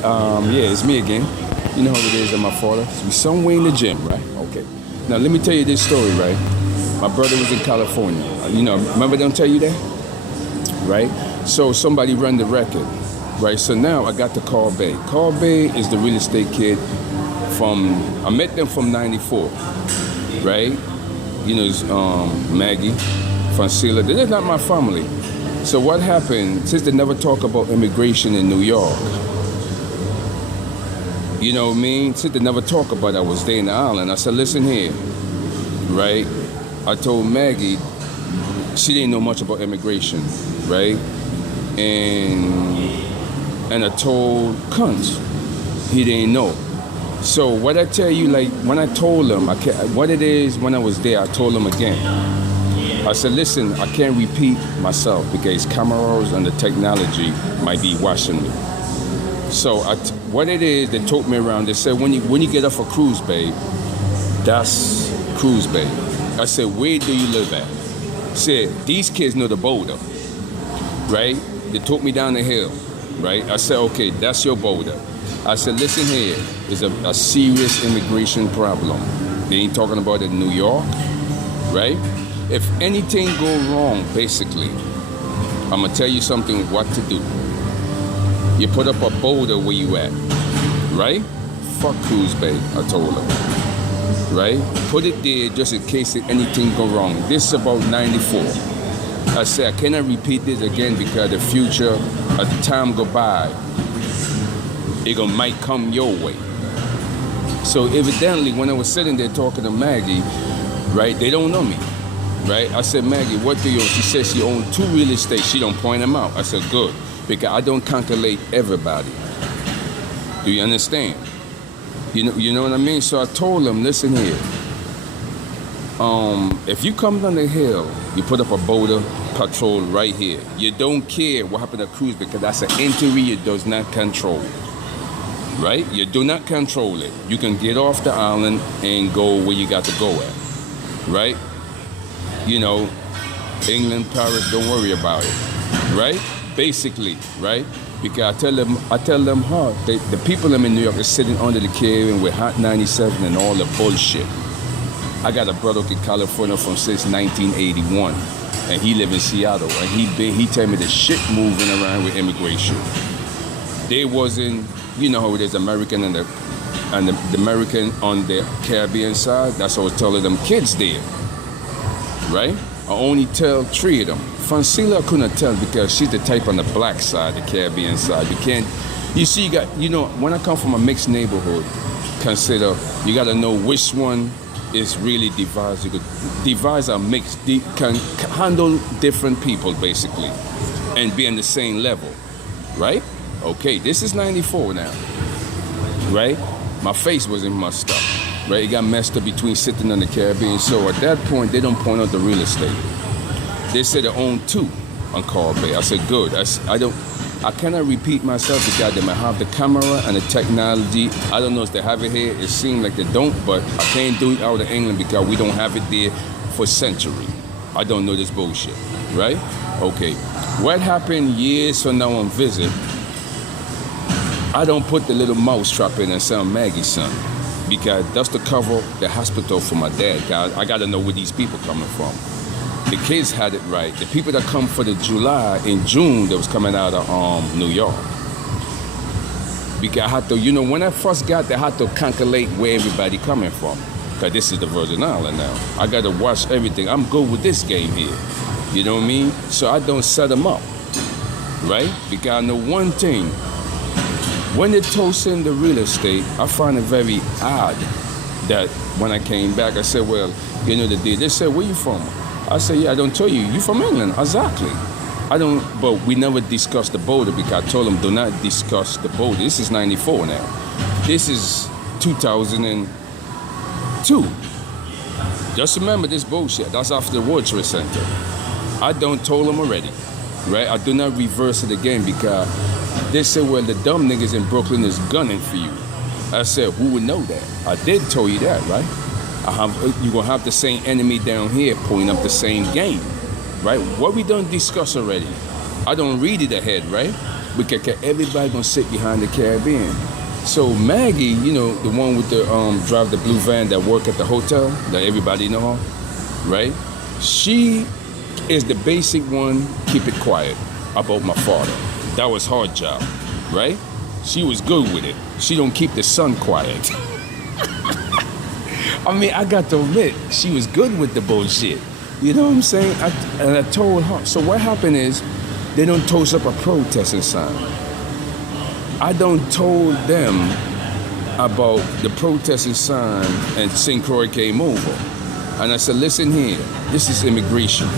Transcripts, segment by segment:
Yeah, it's me again. You know how it is at my father. We somewhere in the gym, right? Okay. Now let me tell you this story, right? My brother was in California. Remember them tell you that? Right? So somebody run the record, right? So now I got to Carl Bay. Carl Bay is the real estate kid I met them from 94, right? It's Maggie, Francila. They're not my family. So what happened, since they never talk about immigration in New York, you know what I mean? Since they never talk about it, I was there in the island. I said, listen here, right? I told Maggie, she didn't know much about immigration, right? And I told Kuntz, he didn't know. So what I tell you, like when I told him, what it is when I was there, I told him again. I said, listen, I can't repeat myself because cameras and the technology might be watching me. So what it is, they took me around. They said, when you get off a cruise, babe, that's cruise, babe. I said, where do you live at? Said, these kids know the boulder, right? They took me down the hill, right? I said, okay, that's your boulder. I said, listen here, it's a serious immigration problem. They ain't talking about it in New York, right? If anything go wrong, basically, I'm gonna tell you something what to do. You put up a boulder where you at, right? Fuck Cruise Bay, I told her, right? Put it there just in case anything go wrong. This is about 94. I said, I cannot repeat this again because the future, as the time go by, it might come your way. So evidently, when I was sitting there talking to Maggie, right, they don't know me, right? I said, Maggie, what do you own? She said she owned 2 real estate. She don't point them out. I said, good, because I don't calculate everybody. Do you understand? You know what I mean? So I told them, listen here. If you come down the hill, you put up a boulder patrol right here. You don't care what happened to cruise because that's an entry you does not control. Right? You do not control it. You can get off the island and go where you got to go at. Right? England, Paris, don't worry about it. Right? Basically, right? Because I tell them hard. The people in New York is sitting under the Caribbean with Hot 97 and all the bullshit. I got a brother in California since 1981, and he live in Seattle, and he tell me the shit moving around with immigration. They wasn't, you know how it is, American and the American on the Caribbean side. That's what I was telling them kids there, right? I only tell 3 of them. Francila I couldn't tell because she's the type on the black side, the Caribbean side. You can't, you see, when I come from a mixed neighborhood, you got to know which one is really divides. You could divide are mixed, can handle different people basically, and be on the same level, right? Okay, this is 94 now, right? My face wasn't messed up, right? It got messed up between sitting on the Caribbean. So at that point, they don't point out the real estate. They said they own 2 on Carl Bay. I said, good. I cannot repeat myself because they might have the camera and the technology. I don't know if they have it here. It seems like they don't, but I can't do it out of England because we don't have it there for centuries. I don't know this bullshit, right? Okay. What happened years from now on visit, I don't put the little mouse trap in and say I'm Maggie's son because that's to cover the hospital for my dad. I got to know where these people coming from. The kids had it right. The people that come for the June, that was coming out of New York. Because I had to, when I first got there, I had to calculate where everybody coming from. Because this is the Virgin Island now. I got to watch everything. I'm good with this game here. You know what I mean? So I don't set them up, right? Because I know one thing. When they toasting the real estate, I find it very odd that when I came back, I said, well, they said, where you from? I said, yeah, I don't tell you. You from England? Exactly. But we never discussed the border because I told them do not discuss the border. This is 94 now. This is 2002. Just remember this bullshit. That's after the World Trade Center. I don't told them already, right? I do not reverse it again because they said, well, the dumb niggas in Brooklyn is gunning for you. I said, who would know that? I did tell you that, right? You're going to have the same enemy down here pulling up the same game, right? What we done discuss already. I don't read it ahead, right? because everybody gonna sit behind the Caribbean. So Maggie, you know, the one with the drive the blue van that work at the hotel that everybody know her, right? She is the basic one, keep it quiet about my father. That was her job, right? She was good with it. She don't keep the son quiet. I mean, I got to admit, she was good with the bullshit. You know what I'm saying? And I told her. So what happened is, they don't toast up a protesting sign. I don't told them about the protesting sign, and St. Croix came over. And I said, listen here, this is immigration.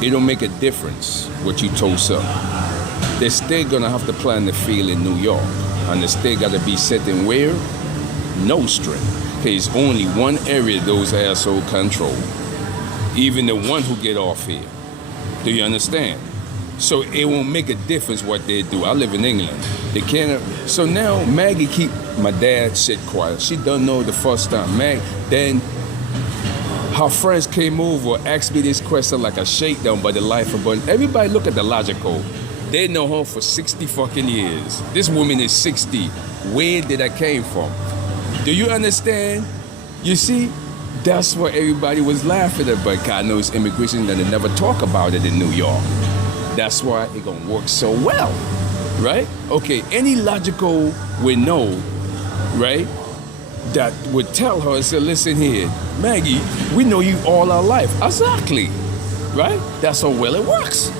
It don't make a difference what you toast up. They're still gonna have to plan the field in New York. And they still gotta be sitting where? No string. Because only one area those assholes control. Even the one who get off here. Do you understand? So it won't make a difference what they do. I live in England. They can't. So now Maggie keep my dad shit quiet. She don't know the first time. Then her friends came over, asked me this question like a shakedown by the life of. But everybody look at the logical. They know her for 60 fucking years. This woman is 60. Where did I came from? Do you understand? You see, that's what everybody was laughing at. But God knows immigration, and they never talk about it in New York. That's why it gonna work so well, right? Okay, any logical would know, right? That would tell her, say, listen here, Maggie, we know you all our life. Exactly, right? That's how well it works.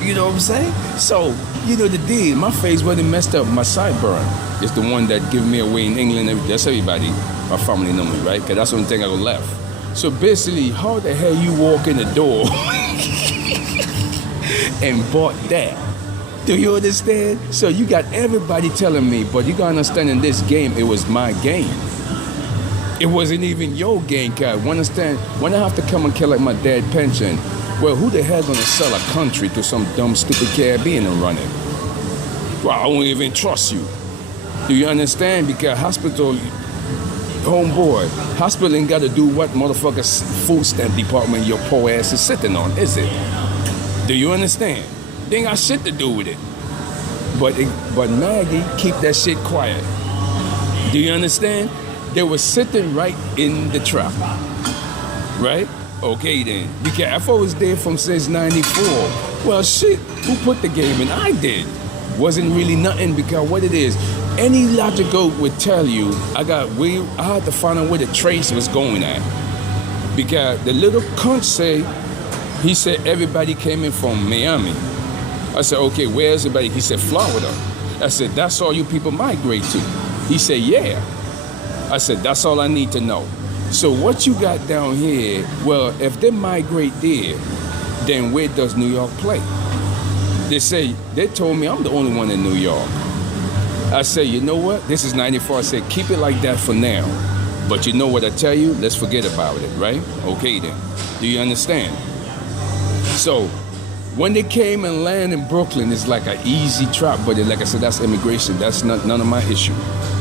You know what I'm saying? So, you know the deal, my face wasn't messed up, my sideburn is the one that give me away in England. That's everybody, my family know me, right? Because that's the only thing I go left. So basically, how the hell you walk in the door and bought that? Do you understand? So you got everybody telling me, but you gotta understand in this game, it was my game. It wasn't even your game, guy. Understand? When I have to come and collect my dad's pension, well, who the hell gonna sell a country to some dumb, stupid Caribbean and run it? Well, I won't even trust you. Do you understand? Because hospital, homeboy, hospital ain't gotta do what motherfuckers food stamp department your poor ass is sitting on, is it? Do you understand? They ain't got shit to do with it. But Maggie, keep that shit quiet. Do you understand? They were sitting right in the trap. Right? Okay then. Because if I was there from since 94, well shit, who put the game in? I did. Wasn't really nothing because what it is, any logical would tell you, I had to find out where the trace was going at. Because the little cunt say, he said everybody came in from Miami. I said, okay, where's everybody? He said, Florida. I said, that's all you people migrate to? He said, yeah. I said, that's all I need to know. So what you got down here, well, if they migrate there, then where does New York play? They told me I'm the only one in New York. I said, you know what? This is 94. I said, keep it like that for now. But you know what I tell you? Let's forget about it, right? Okay then. Do you understand? So when they came and landed in Brooklyn, it's like an easy trap. But like I said, that's immigration. That's none of my issue.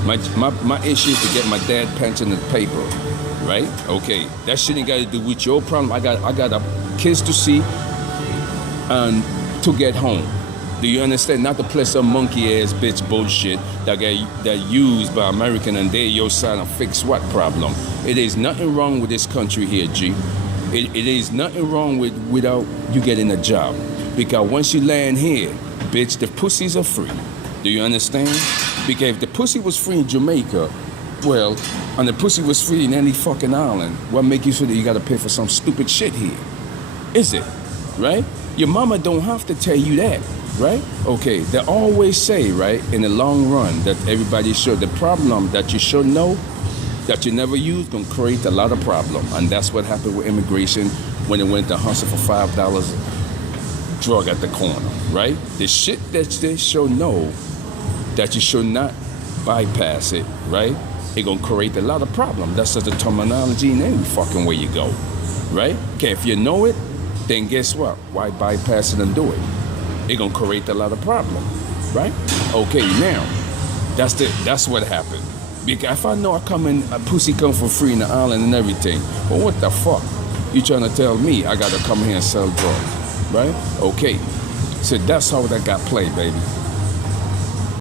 My issue is to get my dad pension and paper, right? Okay, that shit ain't got to do with your problem. I got kids to see and to get home. Do you understand? Not to play some monkey ass bitch bullshit that used by American and they your side of fix what problem. It is nothing wrong with this country here, G. It is nothing wrong without you getting a job. Because once you land here, bitch, the pussies are free. Do you understand? Because if the pussy was free in Jamaica, well, and the pussy was free in any fucking island, what make you so that you gotta pay for some stupid shit here? Is it? Right? Your mama don't have to tell you that, right? Okay, they always say, right, in the long run, that everybody should, the problem that you should know, that you never use, gonna create a lot of problem. And that's what happened with immigration when it went to hustle for $5 drug at the corner, right? The shit that they should know, that you should not bypass it, right? It gonna create a lot of problem. That's just the terminology in any fucking way you go, right? Okay, if you know it, then guess what? Why bypass it and do it? It gonna create a lot of problem, right? Okay, now, that's what happened. Because if I know a pussy come for free in the island and everything, well, what the fuck? You trying to tell me I gotta come here and sell drugs, right? Okay. So that's how that got played, baby.